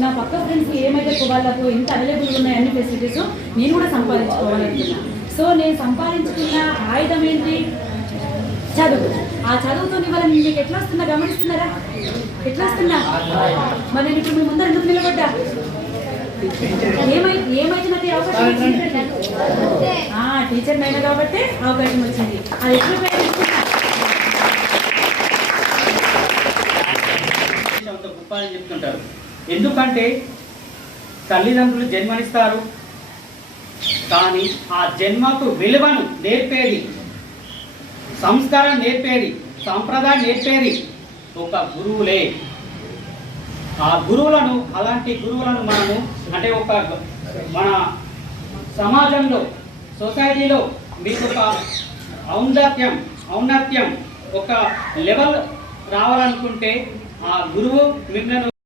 నా పక్క ఫ్రెండ్స్కి ఏమైతే వాళ్ళకు ఎంత అవైలబుల్ ఉన్నాయి అన్ని ఫెసిలిటీస్ నేను కూడా సంపాదించుకోవాలనుకున్నా. సో నేను సంపాదించుకున్న ఆయుధం ఏంటి? చదువు. ఆ చదువుతో ఇవాళ మీకు ఎట్లా వస్తున్నా గమనిస్తున్నారా? ఎట్లా వస్తున్నా? మరి నేను ఇప్పుడు మీ ముందర ఎందుకు నిలబడ్డా? ఏమైతే నాకు అవకాశం వచ్చింది? టీచర్ అయినా కాబట్టి అవకాశం వచ్చింది. అది ఎప్పుడు ప్రయత్నిస్తున్నా గొప్పని చెప్తుంటారు. ఎందుకంటే తల్లిదండ్రులు జన్మనిస్తారు, కానీ ఆ జన్మకు విలువను నేర్పేది, సంస్కారం నేర్పేది, సాంప్రదాయం నేర్పేది ఒక గురువులే. ఆ గురువులను, అలాంటి గురువులను మనము అంటే మన సమాజంలో, సొసైటీలో మీకు ఒక ఔన్నత్యం ఒక లెవెల్ రావాలనుకుంటే ఆ గురువు మిమ్మల్ని